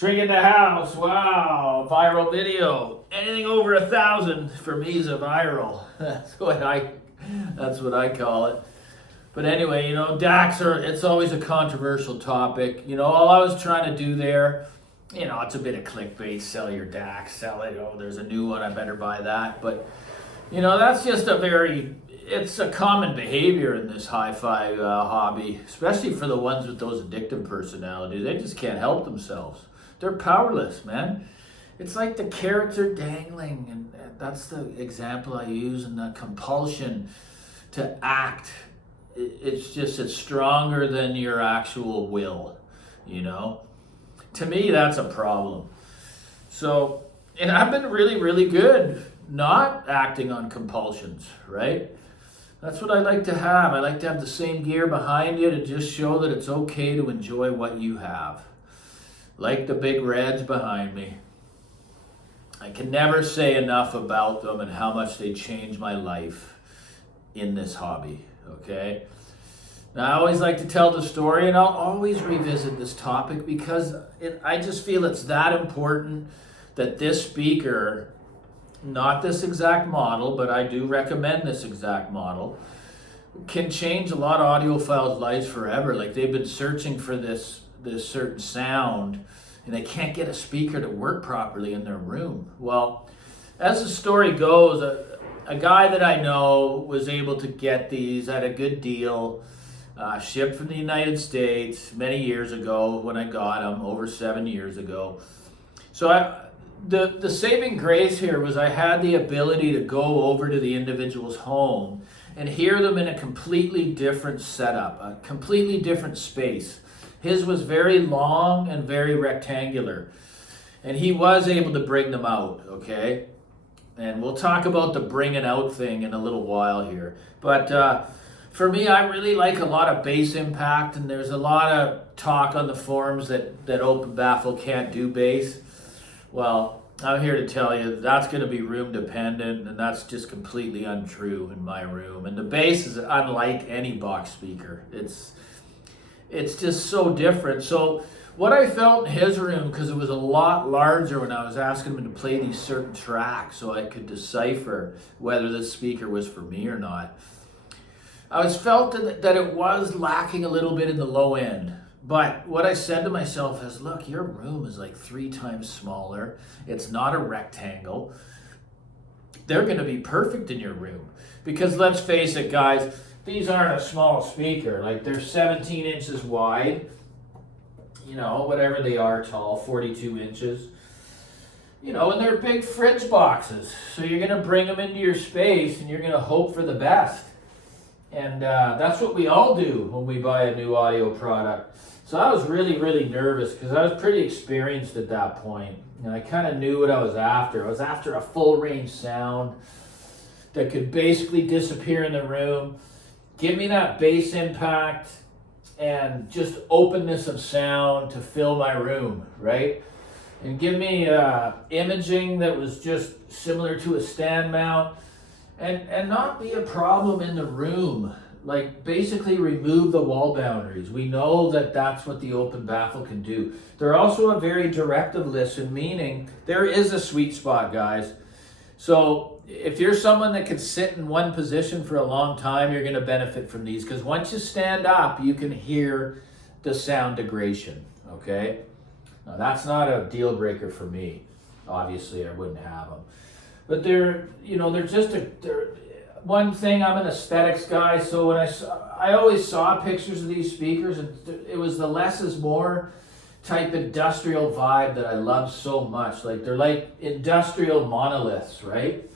Shrink in the house. Wow, viral video. Anything over 1,000 for me is a viral. That's what I call it. But anyway, DAX it's always a controversial topic. All I was trying to do there, it's a bit of clickbait. Sell your DAX, sell it. Oh, there's a new one. I better buy that. But that's just it's a common behavior in this hi-fi hobby, especially for the ones with those addictive personalities. They just can't help themselves. They're powerless, man. It's like the carrots are dangling, and that's the example I use, and the compulsion to act. It's stronger than your actual will, To me, that's a problem. So, and I've been really, really good not acting on compulsions, right? That's what I like to have. I like to have the same gear behind you to just show that it's okay to enjoy what you have. Like the big reds behind me. I can never say enough about them and how much they changed my life in this hobby, okay? Now, I always like to tell the story, and I'll always revisit this topic because I just feel it's that important that this speaker, not this exact model, but I do recommend this exact model, can change a lot of audiophiles' lives forever. Like, they've been searching for this certain sound, and they can't get a speaker to work properly in their room. Well, as the story goes, a guy that I know was able to get these at a good deal, shipped from the United States many years ago when I got them, over 7 years ago. So the saving grace here was I had the ability to go over to the individual's home and hear them in a completely different setup, a completely different space. His was very long and very rectangular, and he was able to bring them out, okay? And we'll talk about the bringing out thing in a little while here. But for me, I really like a lot of bass impact, and there's a lot of talk on the forums that Open Baffle can't do bass. Well, I'm here to tell you that's going to be room dependent, and that's just completely untrue in my room. And the bass is unlike any box speaker. It's just so different. So what I felt in his room, because it was a lot larger when I was asking him to play these certain tracks so I could decipher whether this speaker was for me or not, I felt that it was lacking a little bit in the low end. But what I said to myself is, look, your room is like 3 times smaller. It's not a rectangle. They're going to be perfect in your room. Because let's face it, guys, these aren't a small speaker. Like, they're 17 inches wide. Whatever they are tall, 42 inches. And they're big fridge boxes. So you're going to bring them into your space and you're going to hope for the best. And that's what we all do when we buy a new audio product. So I was really, really nervous because I was pretty experienced at that point. And I kind of knew what I was after. I was after a full range sound that could basically disappear in the room, give me that bass impact, and just openness of sound to fill my room, right? And give me imaging that was just similar to a stand mount, and not be a problem in the room. Like, basically remove the wall boundaries. We know that that's what the Open Baffle can do. They're also a very directive listen, meaning there is a sweet spot, guys. So if you're someone that can sit in one position for a long time, you're going to benefit from these, because once you stand up, you can hear the sound degradation, okay? Now, that's not a deal breaker for me. Obviously, I wouldn't have them. But they're one thing, I'm an aesthetics guy, so when I always saw pictures of these speakers, and it was the less is more type industrial vibe that I love so much. Like, they're like industrial monoliths, right?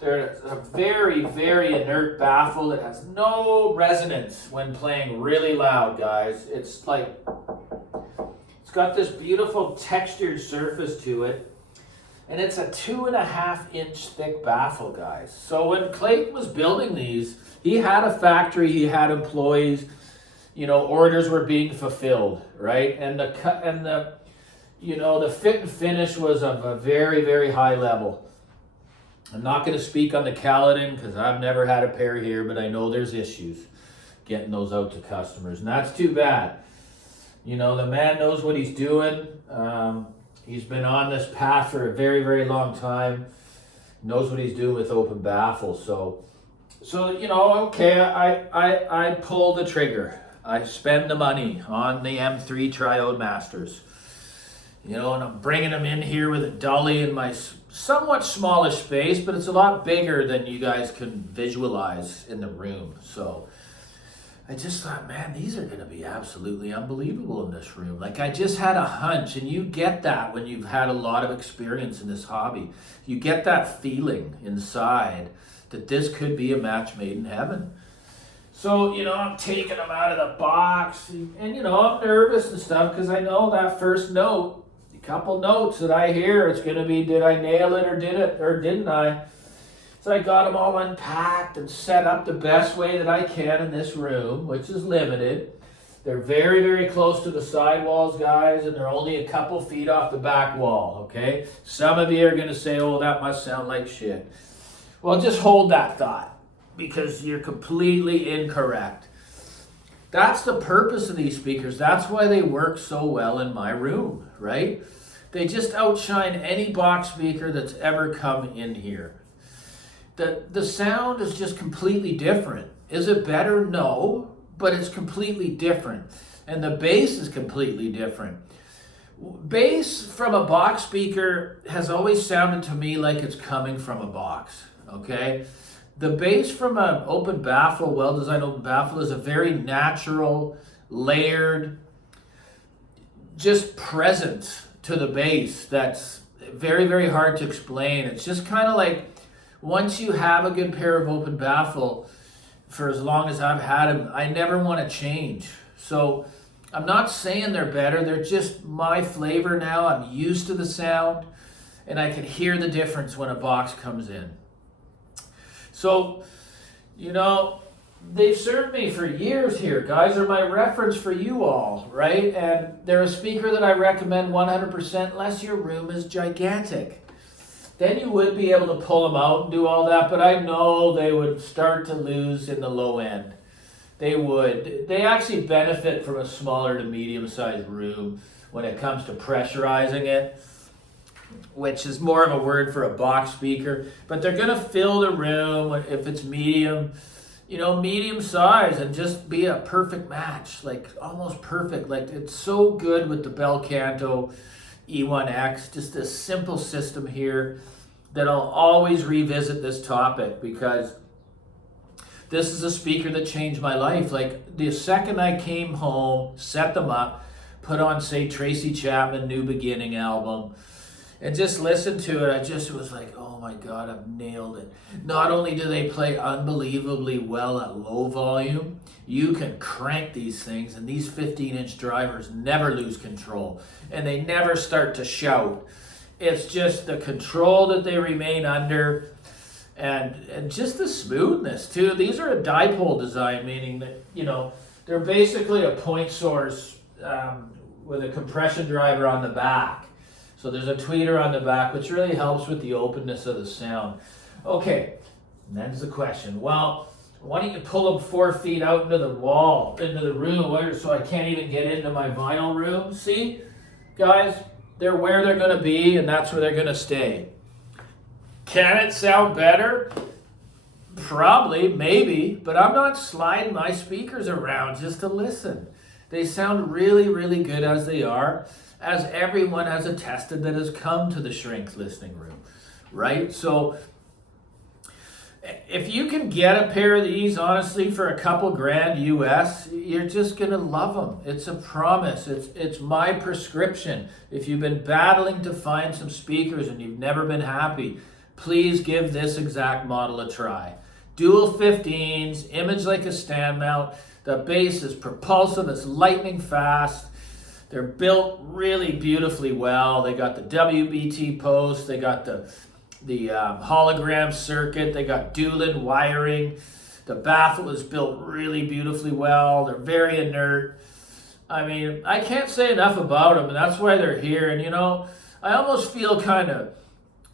They're a very, very inert baffle that has no resonance when playing really loud, guys. It's got this beautiful textured surface to it. And it's a 2.5 inch thick baffle, guys. So when Clayton was building these, he had a factory, he had employees, orders were being fulfilled, right? And the fit and finish was of a very, very high level. I'm not going to speak on the Caledon because I've never had a pair here, but I know there's issues getting those out to customers, and that's too bad. You know, the man knows what he's doing. He's been on this path for a very, very long time. Knows what he's doing with open baffles. So you know, okay, I pull the trigger. I spend the money on the M3 Triode Masters. You know, and I'm bringing them in here with a dolly in my somewhat smallish space, but it's a lot bigger than you guys can visualize in the room. So I just thought, man, these are going to be absolutely unbelievable in this room. Like, I just had a hunch, and you get that when you've had a lot of experience in this hobby. You get that feeling inside that this could be a match made in heaven. So, you know, I'm taking them out of the box, and you know, I'm nervous and stuff because I know that first note, a couple notes that I hear, it's going to be, did I nail it or didn't I? So I got them all unpacked and set up the best way that I can in this room, which is limited. They're very, very close to the side walls, guys, and they're only a couple feet off the back wall, okay? Some of you are going to say, oh, that must sound like shit. Well, just hold that thought, because you're completely incorrect. That's the purpose of these speakers. That's why they work so well in my room, right? They just outshine any box speaker that's ever come in here. The sound is just completely different. Is it better? No, but it's completely different. And the bass is completely different. Bass from a box speaker has always sounded to me like it's coming from a box, okay? The bass from an open baffle, well-designed open baffle, is a very natural, layered, just presence to the bass that's very, very hard to explain. It's just kind of like, once you have a good pair of open baffle, for as long as I've had them, I never want to change. So I'm not saying they're better. They're just my flavor now. I'm used to the sound, and I can hear the difference when a box comes in. So, you know, they've served me for years here. Guys are my reference for you all, right? And they're a speaker that I recommend 100% unless your room is gigantic. Then you would be able to pull them out and do all that, but I know they would start to lose in the low end. They would. They actually benefit from a smaller to medium-sized room when it comes to pressurizing it, which is more of a word for a box speaker. But they're going to fill the room if it's medium, you know, medium size, and just be a perfect match, like almost perfect. Like, it's so good with the Bel Canto E1X, just a simple system here that I'll always revisit this topic, because this is a speaker that changed my life. Like, the second I came home, set them up, put on, say, Tracy Chapman New Beginning album, and just listened to it, I just was like, oh my God, I've nailed it. Not only do they play unbelievably well at low volume, you can crank these things, and these 15-inch drivers never lose control, and they never start to shout. It's just the control that they remain under, and just the smoothness too. These are a dipole design, meaning that, you know, they're basically a point source with a compression driver on the back. So there's a tweeter on the back, which really helps with the openness of the sound. Okay, and that's the question. Well, why don't you pull them 4 feet out into the wall, into the room, so I can't even get into my vinyl room? See, guys, they're where they're going to be, and that's where they're going to stay. Can it sound better? Probably, maybe, but I'm not sliding my speakers around just to listen. They sound really, really good as they are, as everyone has attested that has come to the Shrink listening room, right? So if you can get a pair of these, honestly, for a couple grand US, you're just going to love them. It's a promise. It's my prescription. If you've been battling to find some speakers and you've never been happy, please give this exact model a try. Dual 15s, image like a stand mount. The bass is propulsive, it's lightning fast. They're built really beautifully well. They got the WBT post, they got the hologram circuit, they got Doolin wiring. The baffle is built really beautifully well. They're very inert. I mean, I can't say enough about them, and that's why they're here. And you know, I almost feel kind of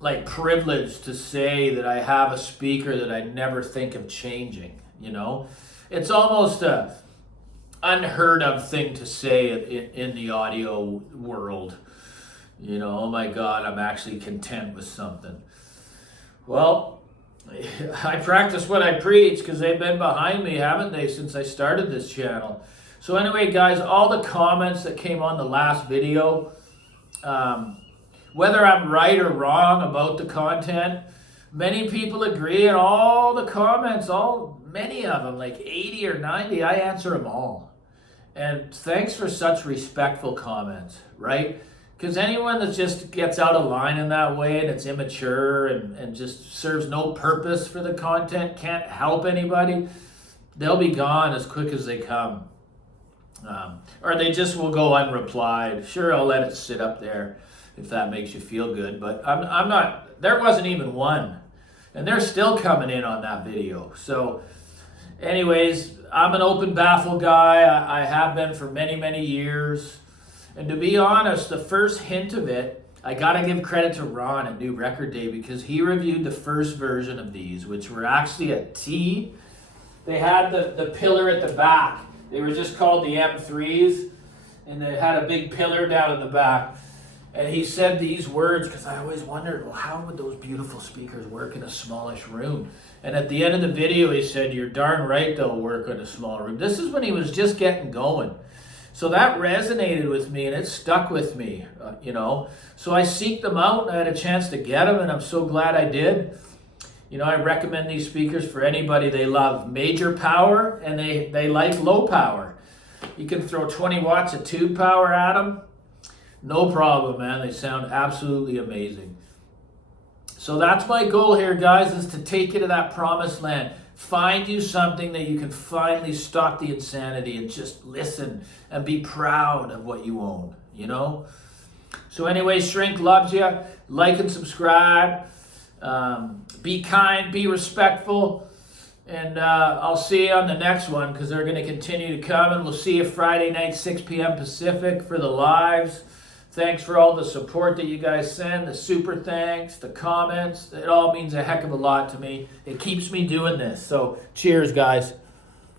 like privileged to say that I have a speaker that I never think of changing, you know? It's almost a unheard of thing to say in the audio world. You know, oh my God, I'm actually content with something. Well, I practice what I preach because they've been behind me, haven't they, since I started this channel. So anyway, guys, all the comments that came on the last video, whether I'm right or wrong about the content, many people agree, and all the comments, many of them, like 80 or 90, I answer them all. And thanks for such respectful comments, right? Because anyone that just gets out of line in that way and it's immature and just serves no purpose for the content, can't help anybody, they'll be gone as quick as they come. Or they just will go unreplied. Sure, I'll let it sit up there if that makes you feel good, but I'm not, there wasn't even one. And they're still coming in on that video. So anyways, I'm an open baffle guy. I have been for many, many years. And to be honest, the first hint of it, I gotta give credit to Ron at New Record Day because he reviewed the first version of these, which were actually a T. They had the pillar at the back. They were just called the M3s, and they had a big pillar down in the back. And he said these words, because I always wondered, well, how would those beautiful speakers work in a smallish room? And at the end of the video, he said, you're darn right they'll work in a small room. This is when he was just getting going. So that resonated with me, and it stuck with me, you know. So I seeked them out, and I had a chance to get them, and I'm so glad I did. You know, I recommend these speakers for anybody. They love major power, and they like low power. You can throw 20 watts of tube power at them. No problem, man. They sound absolutely amazing. So that's my goal here, guys, is to take you to that promised land. Find you something that you can finally stop the insanity and just listen and be proud of what you own, you know? So anyway, Shrink loves you. Like and subscribe. Be kind, be respectful. And I'll see you on the next one because they're going to continue to come. And we'll see you Friday night, 6 p.m. Pacific for the lives. Thanks for all the support that you guys send, the super thanks, the comments. It all means a heck of a lot to me. It keeps me doing this. So cheers, guys.